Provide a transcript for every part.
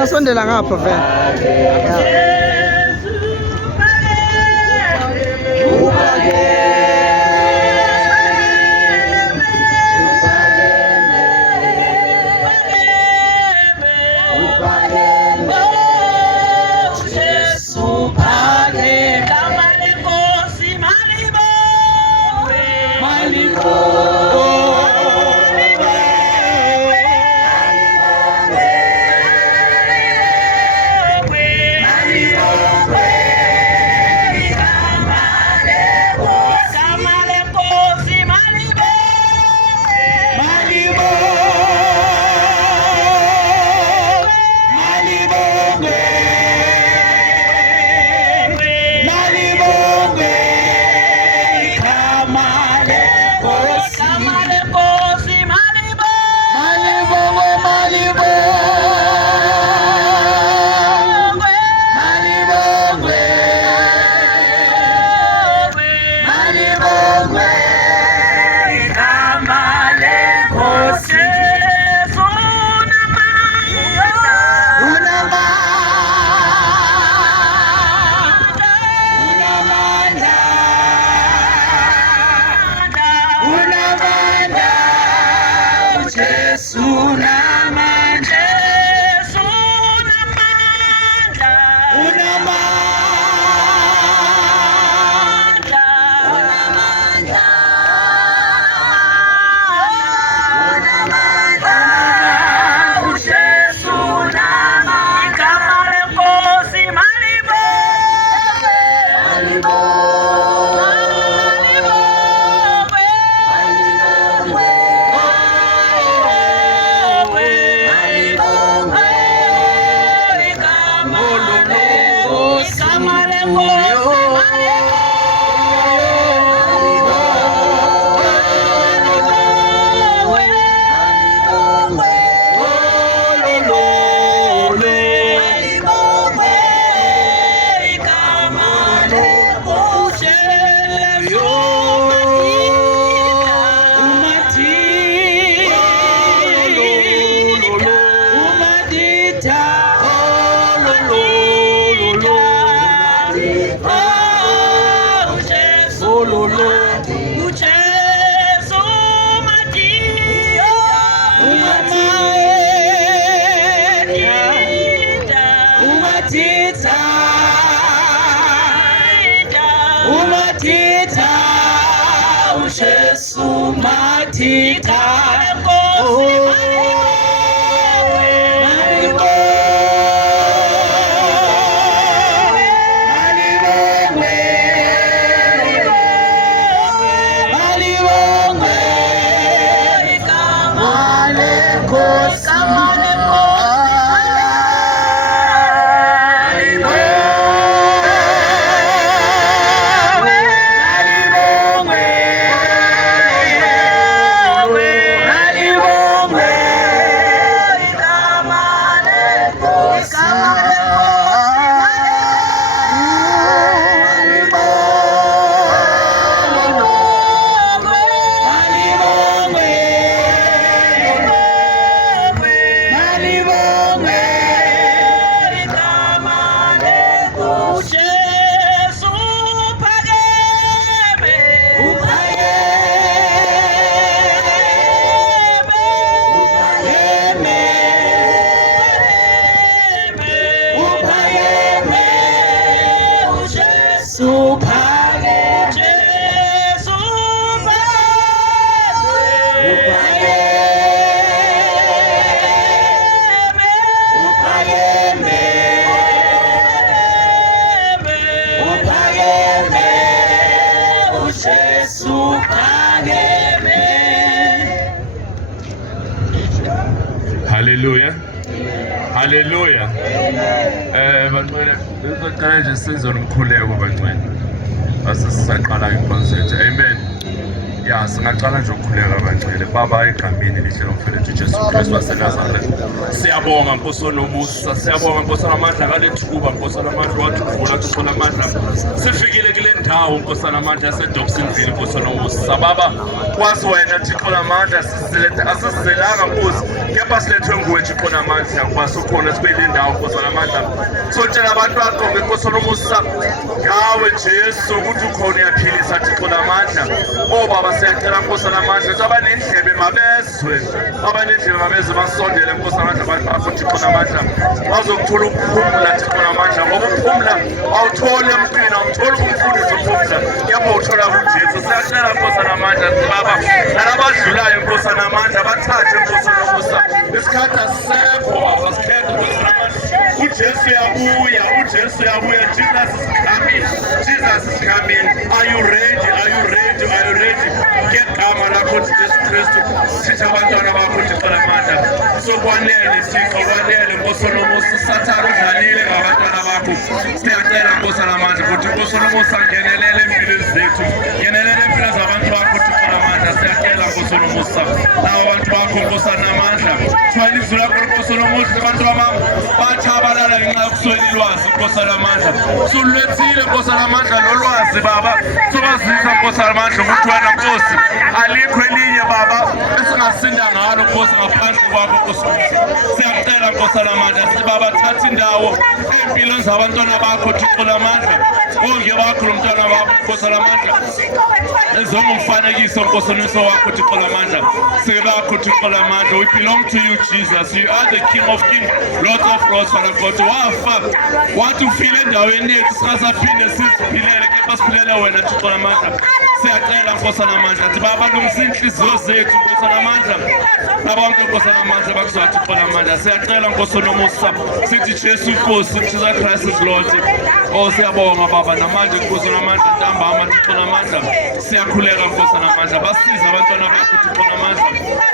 Ngasondela ngapha vele. Haleluya. Bantwana, ngicela nje sizwe nomkhuleko bantwana. Asisaqala iconcept. Amen. Ya, singaqala nje ukukhuleka kancane. Baba egameni elihle lomfowethu Jesu Kristu waseNazaretha. Siyabonga Nkosi onomusa, siyabonga Nkosi amandla ngalethuba Nkosi amandla wathuvula Nkosi amandla. Sifikile kule ndawo Nkosi amandla yaseDobsonville Nkosi onomusa. Baba, kwazi wena Thixo amandla asisizelanga Nkosi, kepha silethwe nguwe Thixo amandla kwazi ukhona sibele indawo Nkosi amandla. Sotshela abantu bakho Nkosi onomusa, ngawe Jesu ukuthi ukhona uyaphilisa Thixo amandla. Oh Baba, siyacela Nkosi amandla ukuthi abanendlebe mabezwe, abanendlebe mabezwe basondele Nkosi amandla abantu bakho Thixo amandla. Bazokuthola ukuphumula Thixo amandla, ngoba ukuphumula awutholi emntwini, awutholi kumfundisi ukuphumula, kepha uthola kuJesu. Siyacela Nkosi amandla Baba, nalabadlulayo Nkosi amandla bathathe Nkosi onomusa. Isikhathi asisekho Baba, sikhethe Nkosi amandla. uJesu uyabuya, uJesu uyabuya. Jesus is coming, Jesus is coming. Are you ready? Are you ready? Are you ready? Ngegama lakho Jesu Kristu sithi abantwana bakho Thixo amandla, sokwanele Thixo, kwanele Nkosi onomusa. Usathane udlalile ngabantwana bakho. Siyacela Nkosi amandla ukuthi Nkosi onomusa ngenelele empilweni zethu, ngenelele empilweni zabantu bakho Thixo amandla. Siyacela Nkosi onomusa labo bantu bakho Nkosi amandla, thwala izwi lakho Nkosi onomusa. Abantu bachabalala ngenxa yokuswela ilwazi Nkosi amandla. Sulwethile Nkosi amandla nolwazi Baba, sobazisa Nkosi amandla ukuthi wena Nkosi alikho elinye Baba esingasinda ngalo Nkosi ngaphandle kwakho Nkosi. Siyacela Nkosi amandla sithi Baba, thatha indawo empilweni zabantwana bakho Thixo amandla. Onke bakho nomntwana bakho Nkosi amandla, ezongumfanekiso Nkosi onomusa wakho Thixo amandla. Sibakho Thixo amandla. We belong to you Jesus. You are the King of Kings, Lord of Lords, Father God. Wafa wathi ufile endaweni yethu singasaphinde siziphilele, kepha siphilele wena Thixo amandla. Siyacela Nkosi amandla ukuthi Baba, lungisa inhliziyo zethu Nkosi amandla. Bonke Nkosi amandla bakuzwa Thixo amandla. Siyacela Nkosi onomusa sithi Jesu Nkosi, Jesus Christ is Lord. Oh, siyabonga Baba, namanje Nkosi amandla ntambama Thixo amandla. Siyakhuleka Nkosi amandla, basize abantwana bakho Thixo amandla.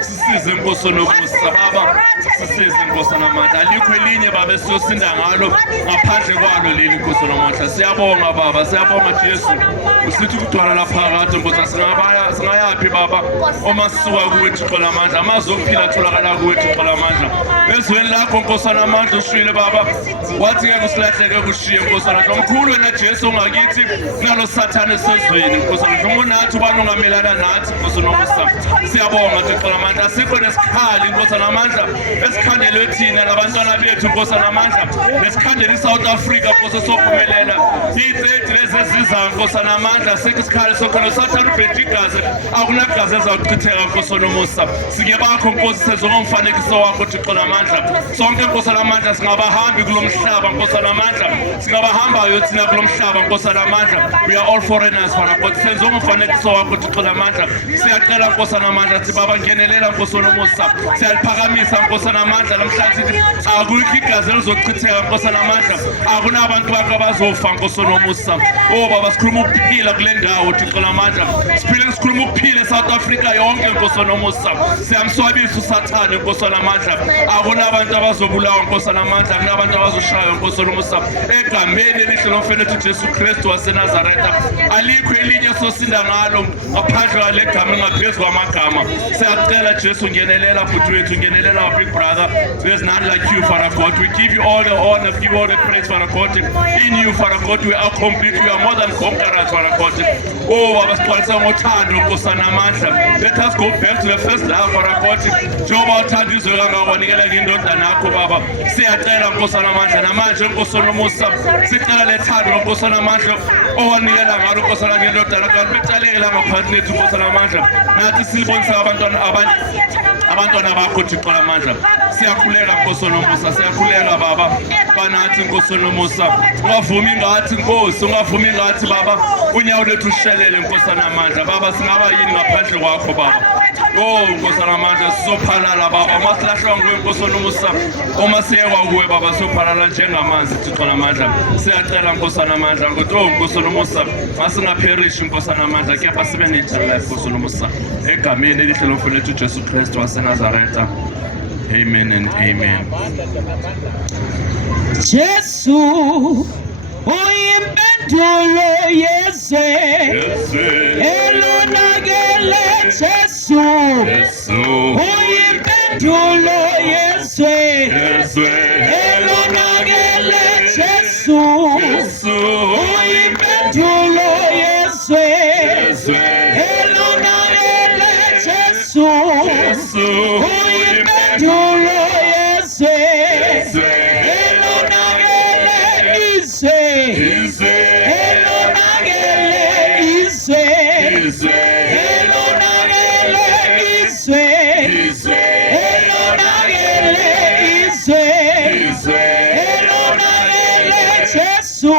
Sisize Nkosi onomusa Baba, sisize Nkosi amandla. Alikho elinye Baba esiyosinda ngalo ngaphandle kwalo leli Nkosi amandla. Siyabonga Baba, siyabonga Jesu. Usithi ukugcwala lapha phakathi Nkosi, singayaphi Baba uma sisuka kuwe Thixo amandla, amazwi okuphila atholakala kuwe Thixo amandla. Ezweni lakho Nkosi amandla ushilo Baba, wathi ngeke usilahleke kushiye Nkosi amandla. Omkhulu wena Jesu ngakithi nalo sathane esezweni Nkosi amandla. Uma nathi ubani ongamelana nathi Nkosi onomusa. Siyabonga Thixo amandla, asikho nesikhali Nkosi amandla esikhandelwe thina labantwana bethu Nkosi amandla, nesikhandela iSouth Africa Nkosi sophumelela. Izithi lezi ezizayo Nkosi amandla, asikho isikhali sokhona sathane ubhedu igazi, akunagazi ezawuchitheka Nkosi onomusa. Sike bakho Nkosi sezongomfanekiso wakho Thixo amandla. Sonke Nkosi amandla singabahambi kulomhlaba Nkosi amandla, singabahambayo thina kulomhlaba Nkosi amandla. We are all foreigners Father God, senzongomfanekiso wakho Thixo amandla. Siyacela Nkosi amandla sithi Baba, ngenelela Nkosi onomusa. Siyaliphakamisa Nkosi amandla namhlanje, akukho igazi elizochitheka Nkosi amandla, akunabantu bakho abazofa Nkosi onomusa. Oh Baba, sikhuluma ukuphila kule ndawo Thixo amandla, sikhuluma ukuphila eSouth Africa yonke Nkosi onomusa. Siyamswabisa usathane Nkosi amandla, akunabantu abazobulawa Nkosi amandla, akunabantu abazoshaywa Nkosi onomusa. Egameni elihle lomfowethu Jesu Kristu waseNazaretha, alikho elinye sosinda ngalo ngaphandle kwale gama, ngaphezu kwamagama. Siyacela Jesu, ngenelela bhuti wethu, ngenelela our big brother. There's none like you Father God. We give you all the honor, give you all the praise Father God. In you Father God we are complete, we are more than conquerors Father God. Oh Baba, siqalisa ngothando Nkosi amandla. Let us go back to the first love Father God. Njengoba uthanda izwe kangaka wanikela indodana yakho Baba, siyacela Nkosi amandla namanje Nkosi onomusa, sicela lethando Nkosi amandla owanikela ngalo Nkosi amandla indodana yakho, becalekela ngaphansi lethu Nkosi amandla. Nathi silibonisa abantwana bakho Thixo amandla. Siyakhuleka Nkosi onomusa, siyakhuleka Baba, banathi Nkosi onomusa. Ungavumi ngathi Nkosi, ungavumi ngathi Baba, unyawo lethu ushelele Nkosi amandla. Baba, singaba yini ngaphandle kwakho Baba? Oh Nkosi amandla, sizophalala Baba, uma silahlwa nguwe Nkosi onomusa, uma siyekwa kuwe Baba siyophalala njengamanzi Thixo amandla. Siyacela Nkosi amandla ukuthi oh Nkosi onomusa, masingapherishi Nkosi amandla, kepha sibe ne-eternal life Nkosi onomusa. Egameni elihle lomfowethu Jesu Kristu waseNazaretha. Amen and amen. Jesu uyimpendulo yezwe elonakele. Jesu uyimpendulo yezwe elonakele. Jesu uyimpendulo yezwe elonakele. Jesu uyimpendulo yezwe elonakele. Izwe elonakele. Izwe elonakele. Izwe elonakele. Izwe elonakele. Jesu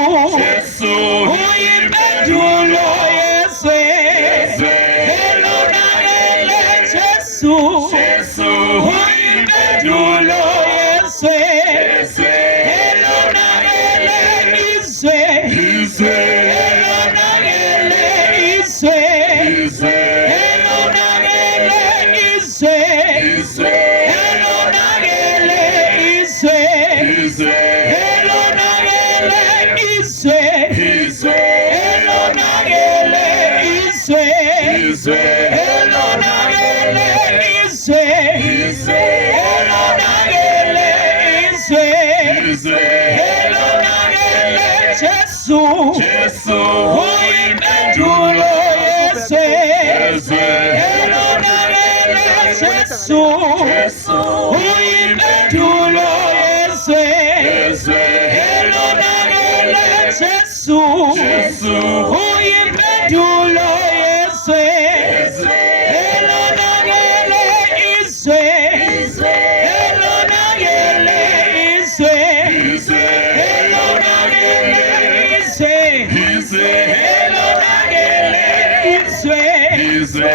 uyimpendulo yezwe elonakele. Jesu uyimpendulo yezwe elonakele. Izwe elonakele. Izwe elonakele. Izwe elonakele. Izwe elonakele. Izwe elonakele. Izwe elonakele. Izwe elonakele. Izwe elonakele. Jesu uyimpendulo yezwe elonakele. Jesu uyimpendulo yezwe elonakele. Jesu uyimpendulo yezwe elonakele. Izwe elonakele. Izwe elonakele. Izwe elonakele. Izwe